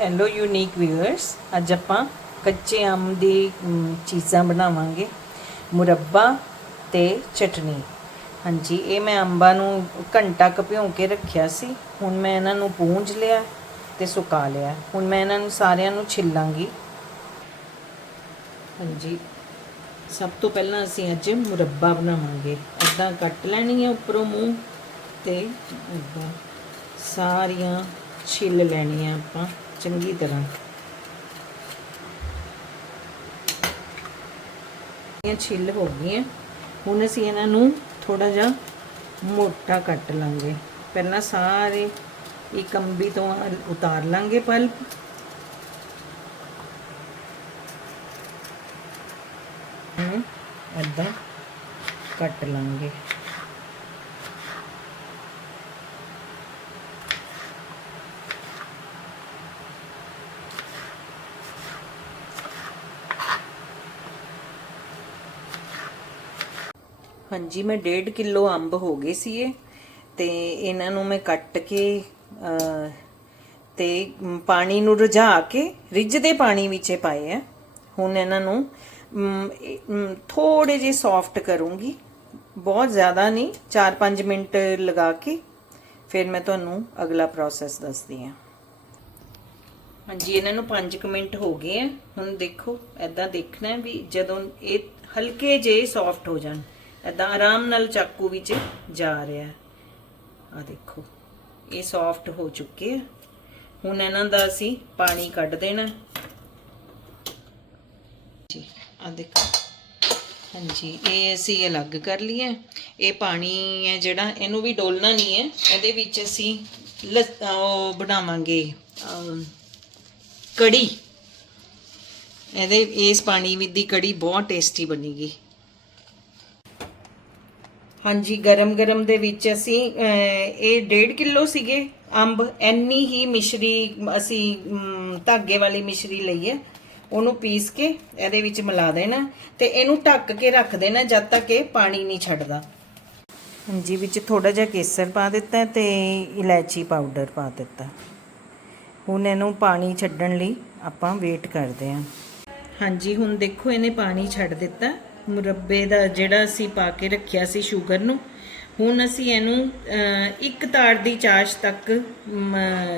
Hello unique viewers ਅੱਜ ਆਪਾਂ ਕੱਚੇ ਅੰਬ ਦੀ ਚੀਜ਼ਾਂ ਬਣਾਵਾਂਗੇ। ਮੁਰੱਬਾ ਤੇ ਚਟਨੀ। ਹਾਂਜੀ, ਇਹ ਮੈਂ ਅੰਬਾਂ ਨੂੰ ਘੰਟਾ ਕੁ ਭਿਉਂ ਕੇ ਰੱਖਿਆ ਸੀ। ਹੁਣ ਮੈਂ ਇਹਨਾਂ ਨੂੰ ਪੂੰਝ ਲਿਆ ਤੇ ਸੁਕਾ ਲਿਆ। ਹੁਣ ਮੈਂ ਇਹਨਾਂ ਨੂੰ ਸਾਰਿਆਂ ਨੂੰ ਛਿੱਲਾਂਗੀ। ਹਾਂਜੀ, ਸਭ ਤੋਂ ਪਹਿਲਾਂ ਅਸੀਂ ਅੱਜ ਮੁਰੱਬਾ ਬਣਾਵਾਂਗੇ। ਅੱਧਾ ਕੱਟ ਲੈਣੀ ਹੈ ਉੱਪਰੋਂ ਮੂੰਹ ਤੇ ਅੱਧਾ ਸਾਰੀਆਂ ਛਿੱਲ ਲੈਣੀਆਂ ਆਪਾਂ। ਚੰਗੀ ਤਰ੍ਹਾਂ। ਇਹ ਛਿੱਲ ਹੋ ਗਈਆਂ ਹੁਣ ਅਸੀਂ ਇਹਨਾਂ ਨੂੰ ਥੋੜਾ ਜਿਹਾ ਮੋਟਾ ਕੱਟ ਲਾਂਗੇ। ਪਹਿਲਾਂ ਸਾਰੇ ਇੱਕ ਅੰਬੀ ਤੋਂ ਉਤਾਰ ਲਾਂਗੇ ਪਲਪ ਨੂੰ ਏਦਾਂ ਕੱਟ ਲਾਂਗੇ। ਹਾਂਜੀ ਮੈਂ 1.5 ਕਿਲੋ ਅੰਬ ਹੋ ਗਏ ਸੀ ਇਹ ਤੇ ਇਹਨਾਂ ਨੂੰ ਮੈਂ ਕੱਟ ਕੇ ਅ, ਤੇ ਪਾਣੀ ਨੂੰ ਰਝਾ ਕੇ ਰਿੱਝਦੇ ਪਾਣੀ ਵਿੱਚ ਪਾਏ ਆ। ਹੁਣ ਇਹਨਾਂ ਨੂੰ ਮ, ਥੋੜੇ ਜਿਹੇ ਸੌਫਟ ਕਰੂੰਗੀ। ਬਹੁਤ ਜ਼ਿਆਦਾ ਨਹੀਂ 4-5 ਮਿੰਟ ਲਗਾ ਕੇ ਫਿਰ ਮੈਂ ਤੁਹਾਨੂੰ ਅਗਲਾ ਪ੍ਰੋਸੈਸ ਦੱਸਦੀ ਹਾਂ। ਹਾਂਜੀ ਇਹਨਾਂ ਨੂੰ 5 ਮਿੰਟ ਹੋ ਗਏ ਆ। ਹੁਣ ਦੇਖੋ ਐਦਾਂ ਦੇਖਣਾ ਵੀ ਜਦੋਂ ਇਹ ਹਲਕੇ ਜਿਹੇ ਸੌਫਟ ਹੋ ਜਾਣ। ਐਦਾਂ ਆਰਾਮ ਨਾਲ ਚਾਕੂ ਵਿੱਚ ਜਾ ਰਿਹਾ ਆ ਦੇਖੋ, ਇਹ ਸੌਫਟ ਹੋ ਚੁੱਕੇ ਆ। ਹੁਣ ਇਹਨਾਂ ਦਾ ਅਸੀਂ ਪਾਣੀ ਕੱਢ ਦੇਣਾ ਜੀ ਆ ਦੇਖੋ। ਹਾਂਜੀ, ਇਹ ਅਸੀਂ ਅਲੱਗ ਕਰ ਲਈਏ। ਇਹ ਪਾਣੀ ਹੈ ਜਿਹੜਾ, ਇਹਨੂੰ ਵੀ ਡੋਲਣਾ ਨਹੀਂ ਹੈ। ਇਹਦੇ ਵਿੱਚ ਅਸੀਂ ਲੱਸ- ਉਹ ਬਣਾਵਾਂਗੇ ਕੜੀ। ਇਹਦੇ, ਇਸ ਪਾਣੀ ਵਿੱਚ ਦੀ ਕੜੀ ਬਹੁਤ ਟੇਸਟੀ ਬਣੇਗੀ। ਹਾਂਜੀ, ਗਰਮ ਗਰਮ ਦੇ ਵਿੱਚ ਅਸੀਂ ਇਹ 1.5 ਕਿਲੋ ਸੀਗੇ ਅੰਬ ਇੰਨੀ ਹੀ ਮਿਸ਼ਰੀ ਅਸੀਂ ਧਾਗੇ ਵਾਲੀ ਮਿਸ਼ਰੀ ਲਈ ਹੈ। ਉਹਨੂੰ ਪੀਸ ਕੇ ਇਹਦੇ ਵਿੱਚ ਮਿਲਾ ਦੇਣਾ ਤੇ ਇਹਨੂੰ ਢੱਕ ਕੇ ਰੱਖ ਦੇਣਾ ਜਦ ਤੱਕ ਇਹ ਪਾਣੀ ਨਹੀਂ ਛੱਡਦਾ। ਹਾਂਜੀ, ਵਿੱਚ ਥੋੜਾ ਜਿਹਾ ਕੇਸਰ ਪਾ ਦਿੱਤਾ ਤੇ ਇਲਾਇਚੀ ਪਾਊਡਰ ਪਾ ਦਿੱਤਾ। ਹੁਣ ਇਹਨੂੰ ਪਾਣੀ ਛੱਡਣ ਲਈ ਆਪਾਂ ਵੇਟ ਕਰਦੇ ਹਾਂ। ਹਾਂਜੀ, ਹੁਣ ਦੇਖੋ ਇਹਨੇ ਪਾਣੀ ਛੱਡ ਦਿੱਤਾ। ਮੁਰੱਬੇ ਦਾ ਜਿਹੜਾ ਅਸੀਂ ਪਾ ਕੇ ਰੱਖਿਆ ਸੀ ਸ਼ੂਗਰ ਨੂੰ ਹੁਣ ਅਸੀਂ ਇਹਨੂੰ ਇੱਕ ਤਾਰ ਦੀ ਚਾਸ਼ ਤੱਕ ਮ,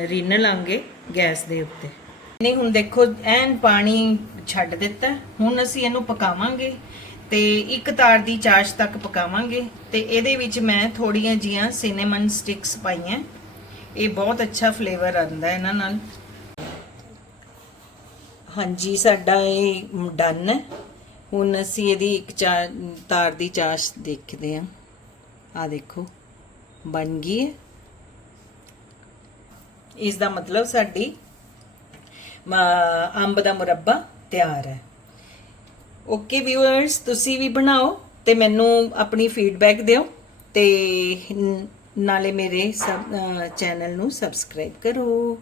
ਰਿੰਨ ਲਾਂਗੇ ਗੈਸ ਦੇ ਉੱਤੇ। ਨਹੀਂ ਹੁਣ ਦੇਖੋ ਐਨ ਪਾਣੀ ਛੱਡ ਦਿੱਤਾ। ਹੁਣ ਅਸੀਂ ਇਹਨੂੰ ਪਕਾਵਾਂਗੇ ਤੇ ਇੱਕ ਤਾਰ ਦੀ ਚਾਸ਼ ਤੱਕ ਪਕਾਵਾਂਗੇ ਤੇ ਇਹਦੇ ਵਿੱਚ ਮੈਂ ਥੋੜੀਆਂ ਜੀਆਂ ਸਿਨੇਮਨ ਸਟਿਕਸ ਪਾਈਆਂ। ਇਹ ਬਹੁਤ ਅੱਛਾ ਫਲੇਵਰ ਆਉਂਦਾ ਇਹਨਾਂ ਨਾਲ। ਹਾਂਜੀ ਸਾਡਾ ਇਹ ਡਨ ਹੈ। ਹੁਣ ਅਸੀਂ ਇਹਦੀ ਇੱਕ ਚਾ- ਤਾਰ ਦੀ ਚਾਸ਼ ਦੇਖਦੇ ਹਾਂ। ਆ ਦੇਖੋ, ਬਣ ਗਈ ਹੈ। ਇਸ ਦਾ ਮਤਲਬ ਸਾਡੀ ਅੰਬ ਦਾ ਮੁਰੱਬਾ ਤਿਆਰ ਹੈ। ਓਕੇ ਵਿਊਅਰਸ ਤੁਸੀਂ ਵੀ ਬਣਾਓ ਤੇ ਮੈਨੂੰ ਆਪਣੀ ਫੀਡਬੈਕ ਦਿਓ ਤੇ ਨਾਲੇ ਮੇਰੇ ਸਬ ਚੈਨਲ ਨੂੰ ਸਬਸਕ੍ਰਾਈਬ ਕਰੋ।